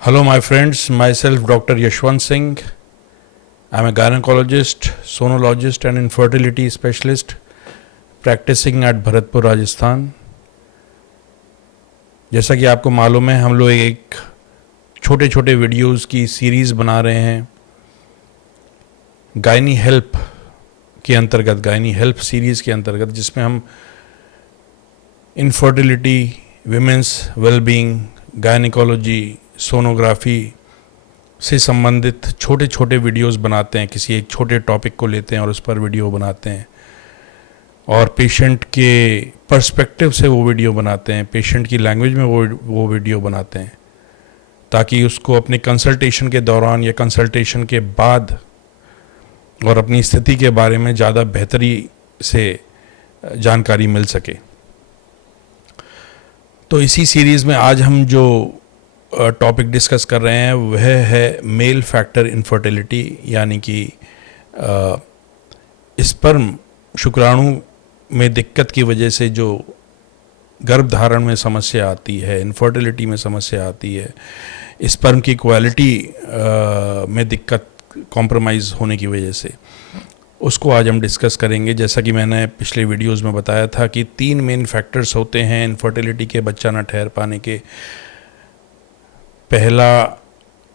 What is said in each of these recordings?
Hello, my friends. Myself, Dr. Yashwant Singh. I'm a gynecologist, sonologist, and infertility specialist practicing at Bharatpur Rajasthan. जैसा कि आपको मालूम है, हम लोग एक छोटे छोटे वीडियोस की सीरीज़ बना रहे हैं गायनी हेल्प के अंतर्गत, गायनी हेल्प सीरीज़ के अंतर्गत, जिसमें हम infertility, women's wellbeing, gynaecology, sonography से संबंधित छोटे छोटे वीडियोस बनाते हैं। किसी एक छोटे टॉपिक को लेते हैं और उस पर वीडियो बनाते हैं और पेशेंट के पर्सपेक्टिव से वो वीडियो बनाते हैं, पेशेंट की लैंग्वेज में वो वीडियो बनाते हैं, ताकि उसको अपने कंसल्टेशन के दौरान या कंसल्टेशन के बाद और अपनी स्थिति के बारे में ज़्यादा बेहतरी से जानकारी मिल सके। तो इसी सीरीज़ में आज हम जो टॉपिक डिस्कस कर रहे हैं वह है मेल फैक्टर इनफर्टिलिटी, यानी कि स्पर्म शुक्राणु में दिक्कत की वजह से जो गर्भधारण में समस्या आती है, इनफर्टिलिटी में समस्या आती है, स्पर्म की क्वालिटी में दिक्कत, कॉम्प्रोमाइज़ होने की वजह से, उसको आज हम डिस्कस करेंगे। जैसा कि मैंने पिछले वीडियोस में बताया था कि 3 मेन फैक्टर्स होते हैं इनफर्टिलिटी के, बच्चा न ठहर पाने के। पहला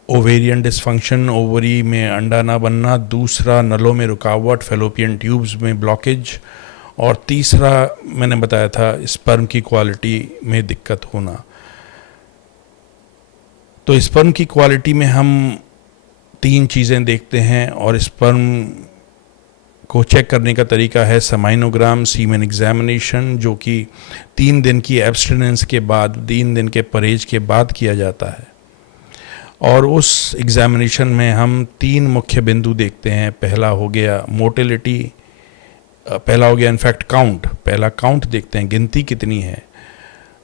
ओवेरियन डिसफंक्शन, ओवरी में अंडा ना बनना, दूसरा नलों में रुकावट, फेलोपियन ट्यूब्स में ब्लॉकेज, और तीसरा मैंने बताया था स्पर्म की क्वालिटी में दिक्कत होना। तो स्पर्म की क्वालिटी में हम 3 चीज़ें देखते हैं और स्पर्म को चेक करने का तरीका है समाइनोग्राम, सीमेन एग्जामिनेशन, जो कि 3 दिन की एब्स्टिनेंस के बाद, 3 दिन के परहेज के बाद किया जाता है। और उस एग्जामिनेशन में हम 3 मुख्य बिंदु देखते हैं। पहला हो गया मोटिलिटी, पहला हो गया इनफैक्ट काउंट, पहला काउंट देखते हैं, गिनती कितनी है।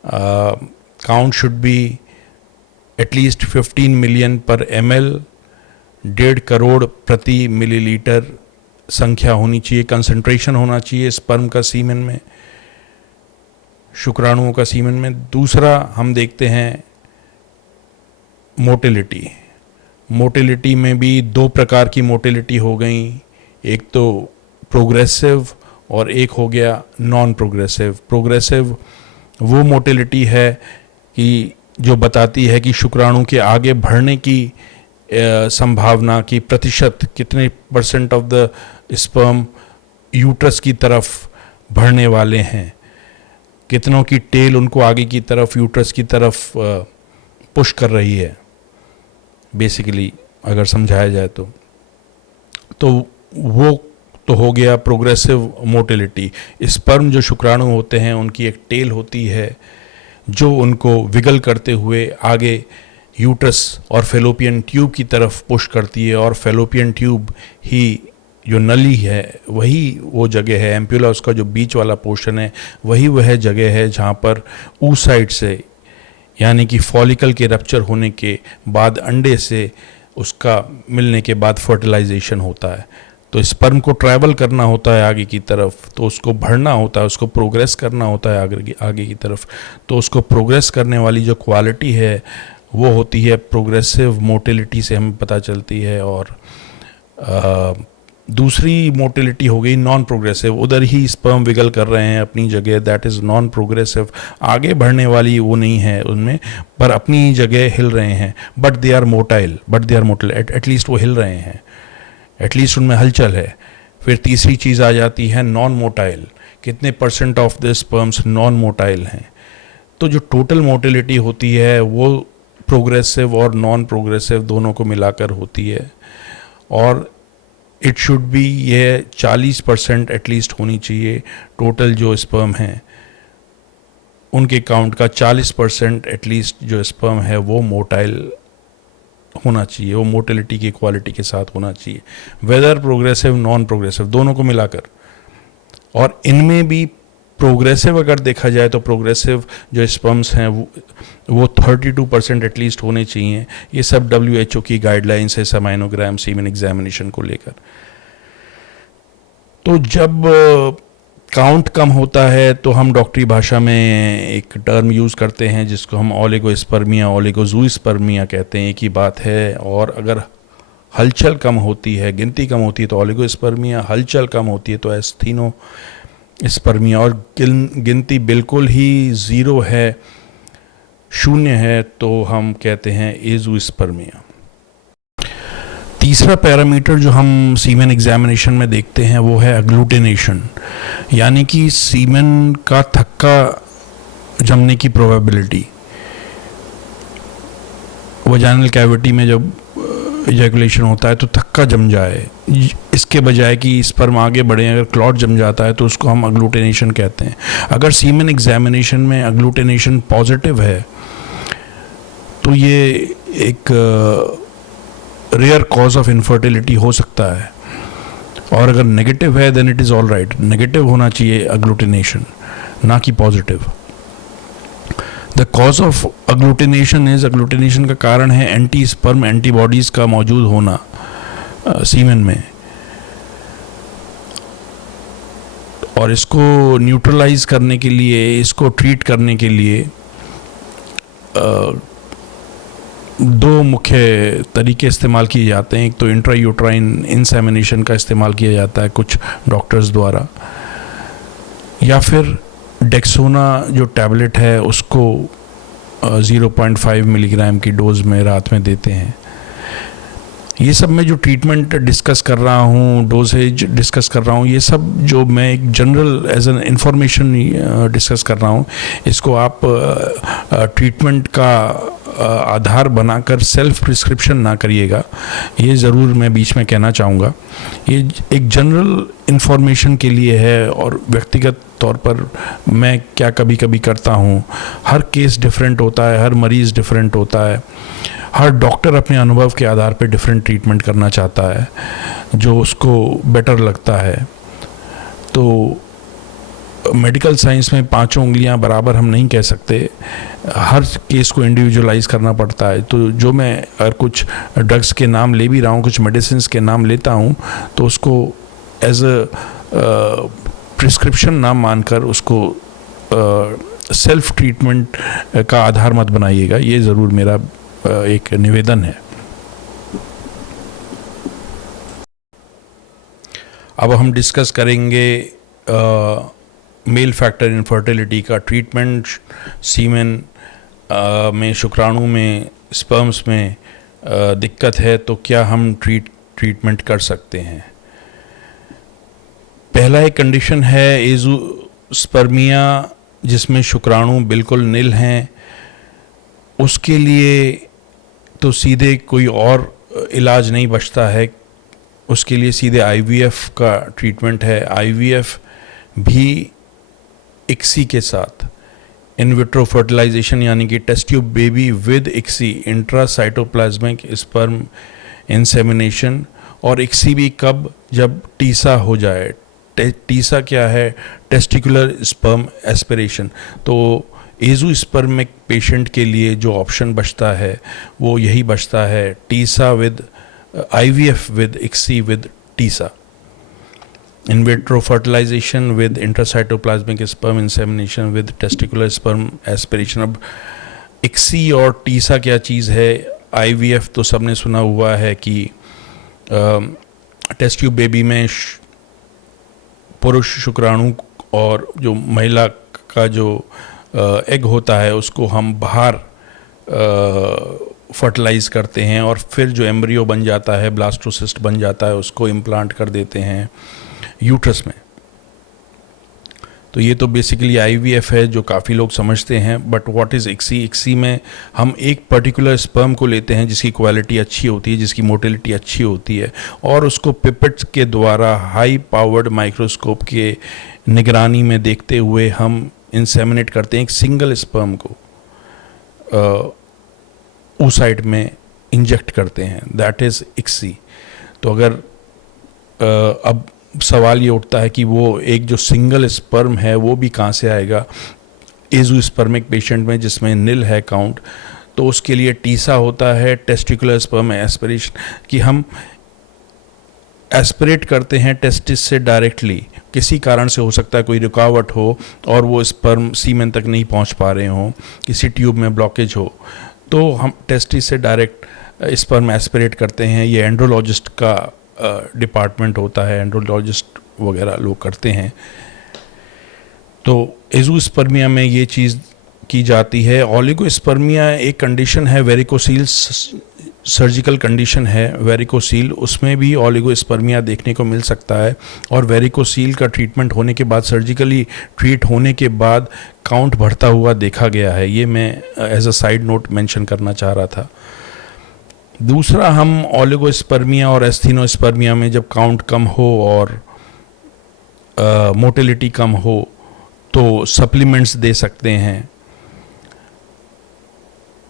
Count should be at least 15 million पर ml, 1.5 करोड़ प्रति मिलीलीटर संख्या होनी चाहिए, कंसंट्रेशन होना चाहिए स्पर्म का सीमेन में, शुक्राणुओं का सीमेन में। दूसरा हम देखते हैं मोटिलिटी। मोटिलिटी में भी 2 प्रकार की मोटिलिटी हो गई, एक तो प्रोग्रेसिव और एक हो गया नॉन प्रोग्रेसिव। प्रोग्रेसिव वो मोटिलिटी है कि जो बताती है कि शुक्राणु के आगे बढ़ने की संभावना की प्रतिशत, कितने % ऑफ द स्पर्म यूट्रस की तरफ बढ़ने वाले हैं, कितनों की टेल उनको आगे की तरफ, यूट्रस की तरफ पुश कर रही है, बेसिकली अगर समझाया जाए तो वो तो हो गया प्रोग्रेसिव मोटिलिटी। स्पर्म जो शुक्राणु होते हैं उनकी एक टेल होती है जो उनको विगल करते हुए आगे यूट्रस और फेलोपियन ट्यूब की तरफ पुश करती है, और फेलोपियन ट्यूब ही जो नली है वही वो जगह है, एम्प्यूला उसका जो बीच वाला पोर्शन है वही वह जगह है जहाँ पर oocyte से, यानी कि फॉलिकल के रप्चर होने के बाद अंडे से उसका मिलने के बाद फर्टिलाइजेशन होता है। तो स्पर्म को ट्रैवल करना होता है आगे की तरफ, तो उसको बढ़ना होता है, उसको प्रोग्रेस करना होता है आगे की तरफ। तो उसको प्रोग्रेस करने वाली जो क्वालिटी है वो होती है प्रोग्रेसिव मोटिलिटी से हमें पता चलती है। और दूसरी मोटिलिटी हो गई नॉन प्रोग्रेसिव, उधर ही स्पर्म विगल कर रहे हैं अपनी जगह, दैट इज़ नॉन प्रोग्रेसिव। आगे बढ़ने वाली वो नहीं है उनमें, पर अपनी जगह हिल रहे हैं, but they are motile, at least वो हिल रहे हैं, एटलीस्ट उनमें हलचल है। फिर तीसरी चीज़ आ जाती है नॉन मोटाइल, कितने % of the sperms non motile हैं। तो जो टोटल मोटिलिटी होती है वो प्रोग्रेसिव और नॉन प्रोग्रेसिव दोनों को मिलाकर होती है, और इट शुड बी ये 40% एटलीस्ट होनी चाहिए। टोटल जो स्पर्म हैं उनके काउंट का 40% एटलीस्ट जो स्पर्म है वो मोटाइल होना चाहिए, वो मोटिलिटी की क्वालिटी के साथ होना चाहिए, वेदर प्रोग्रेसिव नॉन प्रोग्रेसिव दोनों को मिलाकर। और इनमें भी प्रोग्रेसिव अगर देखा जाए तो प्रोग्रेसिव जो स्पर्म्स हैं वो 32% एटलीस्ट होने चाहिए। ये सब WHO की गाइडलाइंस है समाइनोग्राम, सीमेन एग्जामिनेशन को लेकर। तो जब काउंट कम होता है तो हम डॉक्टरी भाषा में एक टर्म यूज़ करते हैं जिसको हम ओलिगोस्पर्मिया, ओलिगोजूस्पर्मिया कहते हैं, एक ही बात है। और अगर हलचल कम होती है, गिनती कम होती है तो ओलिगोस्पर्मिया, हलचल कम होती है तो एस्थीनोस्पर्मिया, और गिनती बिल्कुल ही ज़ीरो है, शून्य है, तो हम कहते हैं एज़ोस्पर्मिया। तीसरा पैरामीटर जो हम सीमेन एग्जामिनेशन में देखते हैं वो है अग्लूटिनेशन, यानी कि सीमेन का थक्का जमने की प्रोबेबिलिटी। वजाइनल कैविटी में जब इजैकुलेशन होता है तो थक्का जम जाए, इसके बजाय कि स्पर्म आगे बढ़े, अगर क्लॉट जम जाता है तो उसको हम अग्लूटिनेशन कहते हैं। अगर सीमेन एग्जामिनेशन में अग्लूटिनेशन पॉजिटिव है तो ये एक रेयर कॉज ऑफ इनफर्टिलिटी हो सकता है, और अगर नेगेटिव है then it is all right. Negative होना चाहिए अग्लूटिनेशन, ना कि positive. The cause of agglutination is, agglutination का कारण है एंटी स्पर्म एंटीबॉडीज का मौजूद होना सीमेन में, और इसको न्यूट्रलाइज करने के लिए, इसको ट्रीट करने के लिए दो मुख्य तरीके इस्तेमाल किए जाते हैं। एक तो इंट्रायूट्राइन इंसेमिनेशन का इस्तेमाल किया जाता है कुछ डॉक्टर्स द्वारा, या फिर डेक्सोना जो टैबलेट है उसको 0.5 मिलीग्राम की डोज में रात में देते हैं। ये सब मैं जो ट्रीटमेंट डिस्कस कर रहा हूँ, डोजेज डिस्कस कर रहा हूँ, ये सब जो मैं एक general as an information discuss कर रहा हूँ, इसको आप ट्रीटमेंट का आधार बनाकर सेल्फ प्रिस्क्रिप्शन ना करिएगा, ये ज़रूर मैं बीच में कहना चाहूँगा। ये एक जनरल इंफॉर्मेशन के लिए है, और व्यक्तिगत तौर पर मैं क्या कभी कभी करता हूँ, हर केस डिफरेंट होता है, हर मरीज़ डिफरेंट होता है, हर डॉक्टर अपने अनुभव के आधार पर डिफरेंट ट्रीटमेंट करना चाहता है जो उसको बेटर लगता है। तो मेडिकल साइंस में पांचों उंगलियां बराबर हम नहीं कह सकते, हर केस को इंडिविजुअलाइज करना पड़ता है। तो जो मैं अगर कुछ ड्रग्स के नाम ले भी रहा हूँ, कुछ मेडिसिन के नाम लेता हूँ, तो उसको एज अ प्रिस्क्रिप्शन नाम मानकर उसको सेल्फ ट्रीटमेंट का आधार मत बनाइएगा, ये ज़रूर मेरा एक निवेदन है। अब हम डिस्कस करेंगे मेल फैक्टर इनफर्टिलिटी का ट्रीटमेंट। सीमेन में, शुक्राणु में, स्पर्म्स में दिक्कत है तो क्या हम ट्रीटमेंट कर सकते हैं। पहला एक कंडीशन है एज़ोस्पर्मिया, जिसमें शुक्राणु बिल्कुल नील हैं। उसके लिए तो सीधे कोई और इलाज नहीं बचता है, उसके लिए सीधे आईवीएफ का ट्रीटमेंट है। आईवीएफ भी इक्सी के साथ, इन विट्रो फर्टिलाइजेशन, यानी कि test tube baby with ICSI, intracytoplasmic sperm insemination. और इक्सी भी कब, जब टीसा हो जाए। टीसा क्या है? Testicular sperm aspiration. तो एज़ोस्पर्मिक पेशेंट के लिए जो ऑप्शन बचता है वो यही बचता है, TESA with IVF with ICSI with TESA, in vitro fertilization with intracytoplasmic sperm insemination with testicular sperm aspiration. अब इक्सी और टीसा क्या चीज़ है? आईवीएफ तो सबने सुना हुआ है कि टेस्ट ट्यूब बेबी में पुरुष शुक्राणु और जो महिला का जो एग होता है उसको हम बाहर फर्टिलाइज करते हैं, और फिर जो एम्ब्रियो बन जाता है, ब्लास्टोसिस्ट बन जाता है, उसको इम्प्लांट कर देते हैं यूट्रस में। तो ये तो बेसिकली आईवीएफ है जो काफ़ी लोग समझते हैं। But what is ICSI? ICSI में हम एक पर्टिकुलर स्पर्म को लेते हैं जिसकी क्वालिटी अच्छी होती है, जिसकी मोटिलिटी अच्छी होती है, और उसको पिपेट्स के द्वारा हाई पावर्ड माइक्रोस्कोप के निगरानी में देखते हुए हम इंसेमिनेट करते हैं एक सिंगल स्पर्म को, oocyte में इंजेक्ट करते हैं, दैट इज़ इक्सी। तो अगर अब सवाल ये उठता है कि वो एक जो सिंगल स्पर्म है वो भी कहाँ से आएगा एज़ोस्पर्मिक पेशेंट में जिसमें नील है काउंट। तो उसके लिए टीसा होता है, टेस्टिकुलर स्पर्म एस्पिरेशन, कि हम एस्पिरेट करते हैं टेस्टिस से डायरेक्टली, किसी कारण से हो सकता है कोई रुकावट हो और वो स्पर्म सीमेन तक नहीं पहुंच पा रहे हों, किसी ट्यूब में ब्लॉकेज हो, तो हम टेस्टिस से डायरेक्ट स्पर्म एस्पिरेट करते हैं। ये एंड्रोलॉजिस्ट का डिपार्टमेंट होता है, एंड्रोलॉजिस्ट वगैरह लोग करते हैं। तो एज़ोस्पर्मिया में ये चीज़ की जाती है। ओलिगोस्पर्मिया एक कंडीशन है, वेरिकोसील सर्जिकल कंडीशन है वेरिकोसील, उसमें भी ओलिगोस्पर्मिया देखने को मिल सकता है। और वेरिकोसील का ट्रीटमेंट होने के बाद, सर्जिकली ट्रीट होने के बाद काउंट बढ़ता हुआ देखा गया है। ये मैं as a side note mention करना चाह रहा था। दूसरा, हम ओलिगोस्पर्मिया और एस्थेनोस्पर्मिया में जब काउंट कम हो और मोटिलिटी कम हो तो सप्लीमेंट्स दे सकते हैं।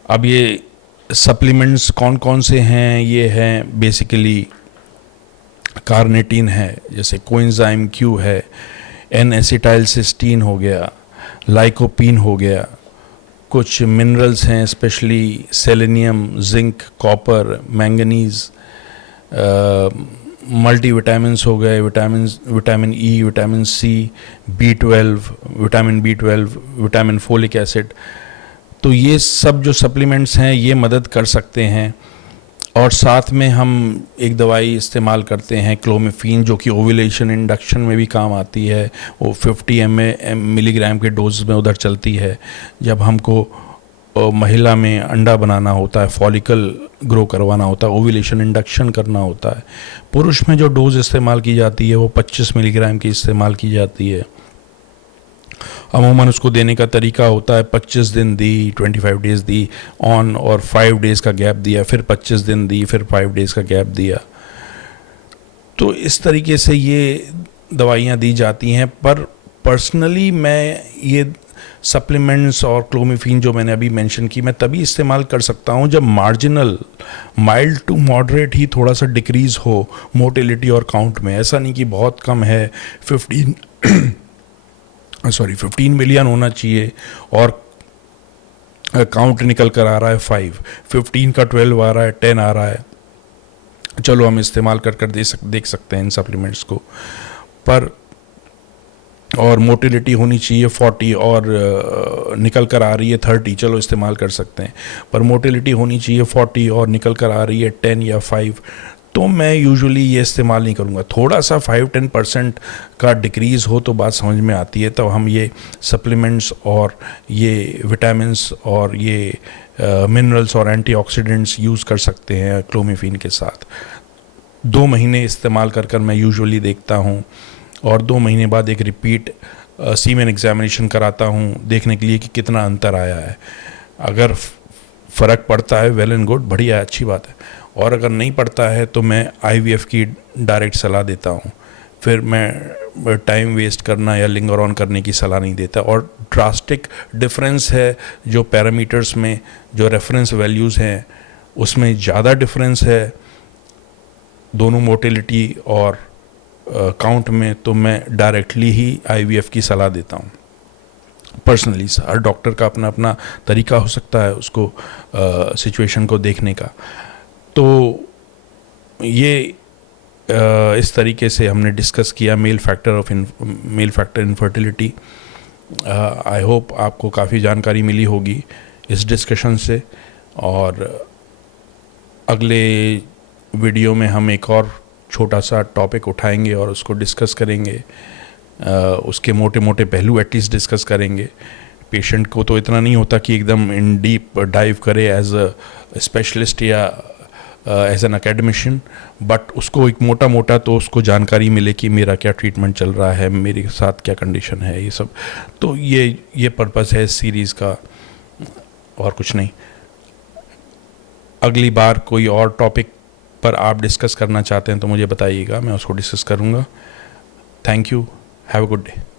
अब ये सप्लीमेंट्स कौन कौन से हैं? ये हैं बेसिकली कार्निटीन है, जैसे कोएंजाइम क्यू है, एन एसिटाइलसिस्टीन हो गया, लाइकोपीन हो गया। कुछ मिनरल्स हैं, specially selenium, zinc, copper, manganese, multivitamins हो गए, vitamin E, vitamin C, vitamin B12, vitamin folic acid. तो ये सब जो सप्लीमेंट्स हैं ये मदद कर सकते हैं। और साथ में हम एक दवाई इस्तेमाल करते हैं क्लोमिफीन, जो कि ओव्यूलेशन इंडक्शन में भी काम आती है। वो 50 मिलीग्राम के डोज में उधर चलती है जब हमको महिला में अंडा बनाना होता है, फॉलिकल ग्रो करवाना होता है, ओव्यूलेशन इंडक्शन करना होता है। पुरुष में जो डोज इस्तेमाल की जाती है वो 25 मिलीग्राम की इस्तेमाल की जाती है। अमूमन उसको देने का तरीका होता है 25 दिन दी, 25 डेज़ दी ऑन, और 5 डेज़ का गैप दिया, फिर 25 दिन दी, फिर 5 डेज़ का गैप दिया। तो इस तरीके से ये दवाइयाँ दी जाती हैं। पर पर्सनली मैं ये सप्लीमेंट्स और क्लोमिफीन जो मैंने अभी मेंशन की, मैं तभी इस्तेमाल कर सकता हूँ जब मार्जिनल, माइल्ड टू मॉडरेट ही थोड़ा सा डिक्रीज़ हो मोटिलिटी और काउंट में। ऐसा नहीं कि बहुत कम है, 15 मिलियन होना चाहिए और काउंट निकल कर आ रहा है 5, 15 का 12 आ रहा है, 10 आ रहा है, चलो हम इस्तेमाल कर देख सकते हैं इन सप्लीमेंट्स को। पर और मोटिलिटी होनी चाहिए 40 और निकल कर आ रही है 30, चलो इस्तेमाल कर सकते हैं। पर मोटिलिटी होनी चाहिए 40 और निकल कर आ रही है 10 या 5, तो मैं यूजुअली ये इस्तेमाल नहीं करूँगा। थोड़ा सा 5-10% का डिक्रीज़ हो तो बात समझ में आती है, तब हम ये सप्लीमेंट्स और ये विटामिन्स और ये मिनरल्स और एंटीऑक्सीडेंट्स यूज़ कर सकते हैं क्लोमिफीन के साथ। 2 महीने इस्तेमाल कर मैं यूजुअली देखता हूँ, और 2 महीने बाद एक रिपीट सीमेन एग्जामिनेशन कराता हूँ देखने के लिए कि कितना अंतर आया है। अगर फ़र्क पड़ता है वेल एंड गुड, बढ़िया है, अच्छी बात है। और अगर नहीं पड़ता है तो मैं IVF की डायरेक्ट सलाह देता हूँ। फिर मैं टाइम वेस्ट करना या लिंगर ऑन करने की सलाह नहीं देता। और ड्रास्टिक डिफरेंस है जो पैरामीटर्स में, जो रेफरेंस वैल्यूज़ हैं उसमें ज़्यादा डिफरेंस है दोनों मोटिलिटी और काउंट में, तो मैं डायरेक्टली ही IVF की सलाह देता हूँ पर्सनली। हर डॉक्टर का अपना अपना तरीका हो सकता है उसको सिचुएशन को देखने का। तो ये इस तरीके से हमने डिस्कस किया mail factor infertility. I hope आपको काफ़ी जानकारी मिली होगी इस डिस्कशन से, और अगले वीडियो में हम एक और छोटा सा टॉपिक उठाएंगे और उसको डिस्कस करेंगे। उसके मोटे मोटे पहलू एटलीस्ट डिस्कस करेंगे। पेशेंट को तो इतना नहीं होता कि एकदम इन डीप डाइव करे एज अ स्पेशलिस्ट या एज एन एकेडमिशियन, बट उसको एक मोटा मोटा तो उसको जानकारी मिले कि मेरा क्या ट्रीटमेंट चल रहा है, मेरे साथ क्या कंडीशन है, ये सब। तो ये पर्पस है इस सीरीज़ का, और कुछ नहीं। अगली बार कोई और टॉपिक पर आप डिस्कस करना चाहते हैं तो मुझे बताइएगा, मैं उसको डिस्कस करूँगा। Thank you, have a good day.